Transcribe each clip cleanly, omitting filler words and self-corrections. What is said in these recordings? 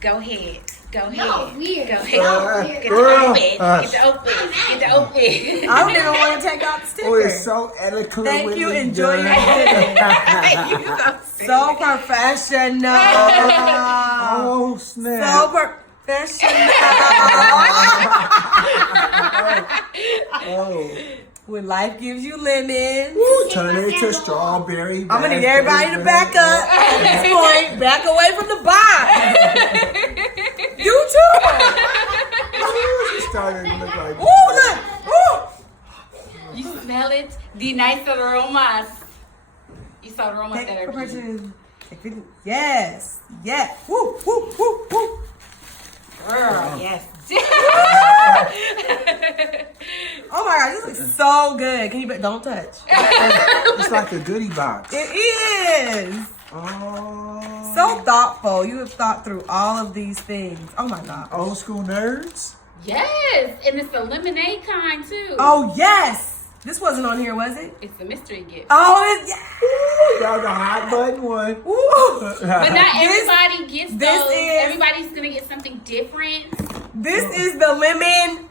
Go ahead. Go ahead. No, weird. Go ahead. Get the girl. open. Get the open. Get the open. I don't even want to take out the sticker. Oh, it's so eloquent. Thank you. Enjoy your day. You So professional. Oh, snap. So professional. Oh. When life gives you lemons. Woo, turn it to strawberry. I'm gonna need everybody to back up at this point. Back away from the box. You too. She started to look like. Ooh, look. Ooh. You smell it? The nice aromas. You saw the aromas that are beautiful. Yes. Yes. Woo, woo, woo, woo. Girl, yes. Oh my God, this looks so good. Can you don't touch? It's like a goodie box. It is. Oh. So thoughtful. You have thought through all of these things. Oh my God. Old school nerds. Yes, and it's the lemonade kind too. Oh yes. This wasn't on here, was it? It's a mystery gift. Oh, it's Y'all the hot button one. Ooh. But not everybody gets this those. is- Everybody's gonna get something different. This is the lemon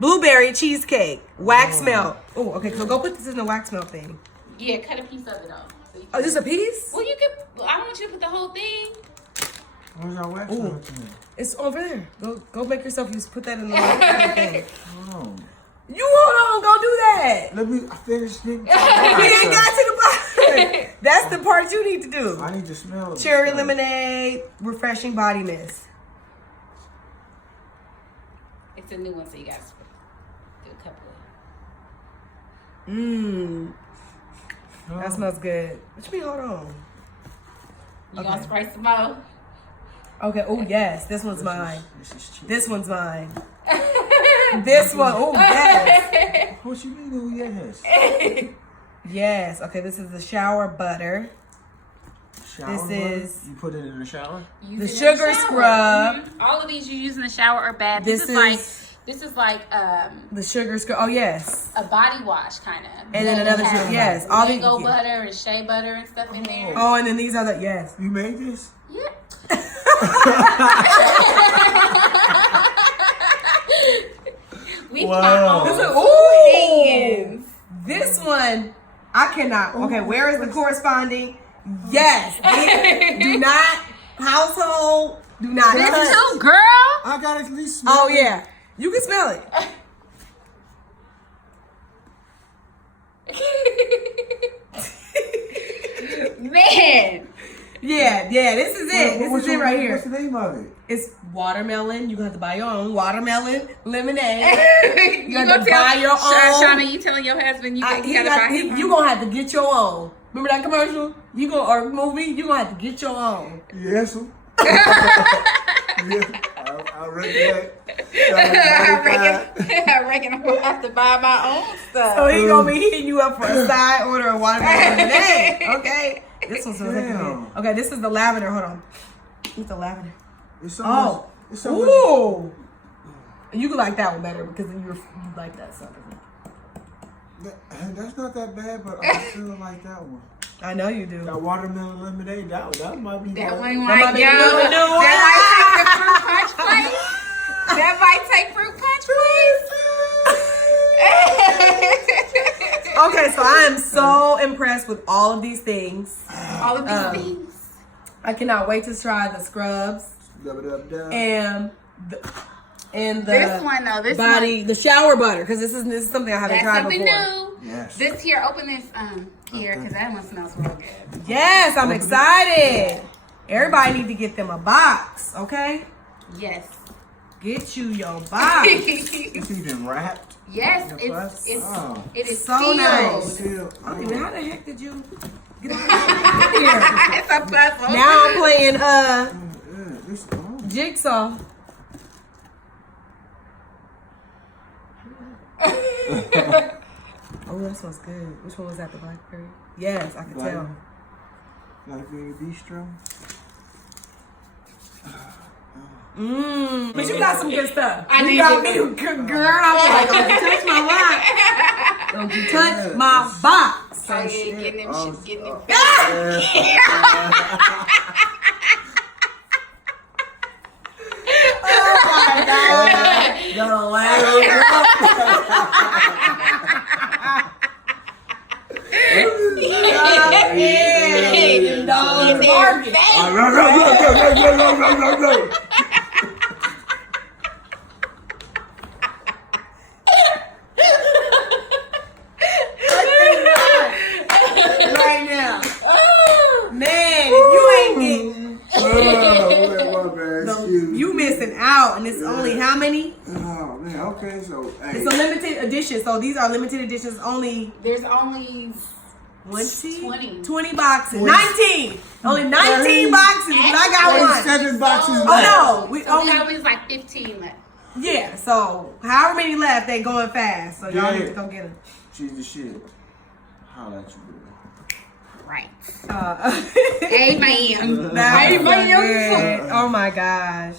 blueberry cheesecake wax melt. Oh, okay. So go put this in the wax melt thing. Yeah, cut a piece of it off. So you Oh, just a piece? well, you could. I don't want you to put the whole thing. Where's our wax Ooh. melt? It's over there. Go make yourself use. Put that in the wax melt thing. Oh. You hold on. Go do that. Let me finish getting We ain't got to the bottom. That's the part you need to do. I need to smell it. Cherry lemonade, refreshing body mist. It's a new one, so you guys do a couple of. Mmm. Oh. That smells good. What you mean, hold on? You gonna spray some more? Okay, oh yes. This one's mine. This is cheap. This one's mine. This one, oh yes. What you mean? Oh, yes. Yes. Okay, this is the shower butter. Shower This butter? is- You put it in the shower? Use The it in sugar shower. scrub. Mhm. All of these you use in the shower are bad. This This is like The sugar scrub. Oh yes. a body wash kind of. And then another sugar. Yes. All these. mango butter and shea butter and stuff in there. Oh, and then these are the yes. You made this? Yeah. We Wow. found This is- two ooh. things. This one, I cannot. Okay, where is the corresponding? Yes. Do not household. Do not This touch. too, girl. I got at least smell Oh it. yeah, you can smell it. Man. Yeah. This is it. This is it right here. What's the name of it? It's watermelon. You have to buy your own watermelon lemonade. You have gonna to buy your own. Shauna, you telling your husband you gotta buy him? You gonna have to get your own. Remember that commercial? You gonna or movie? You gonna have to get your own. Yes. sir. Yeah, I reckon that. I reckon I'm gonna have to buy my own stuff. So he gonna be hitting you up for a side order of watermelon lemonade. Okay. This one's so Damn. okay. This is the lavender. Hold on. What's the lavender? It's so Oh. much. It's so much. Ooh. You could like that one better because you like that stuff. That's not that bad, but I still like that one. I know you do. That watermelon lemonade, that might be That good. one might might be go. good. That might take the fruit punch place. That might take fruit punch place. Okay, so I am so impressed with all of these things. All of these things. I cannot wait to try the scrubs Dub-a-dub-dub. and the This one though, this body, the shower butter, because this is something I haven't That's tried something before. new. Yes. This here, open this here, because that one smells real good. Yes, I'm excited. Everybody need to get them a box, okay? Yes. Get you your box. It's even wrapped. Yes, Plus? it's Oh. it is So sealed. nice. Still, Even how the heck did you get out of here? It's a puzzle. Now I'm playing this, oh. Jigsaw. Oh, that smells good. Which one was that? The blackberry? Yes, I can tell. Blackberry Bistro. But you got some good stuff. I you need got to- me a good girl. I was like, don't you touch my box. Don't you touch my box. So yeah, getting them Oh, shit, getting them. gotta let her Hey, dog It's barking. Right now. Man, if you ain't getting you missing out, and it's only how many? Oh man, okay, so hey. It's a limited edition, so these are limited editions. Only There's only 20 20. boxes. 19. Only 19 boxes. And I got one. 7 boxes left. Oh no, we So we only always like 15 left. yeah. So however many left, they going fast. So y'all Yeah. need to go get them. She's the shit. Holla at you, girl. Right. Amen. Amen. That was so Amen. good. Oh my gosh.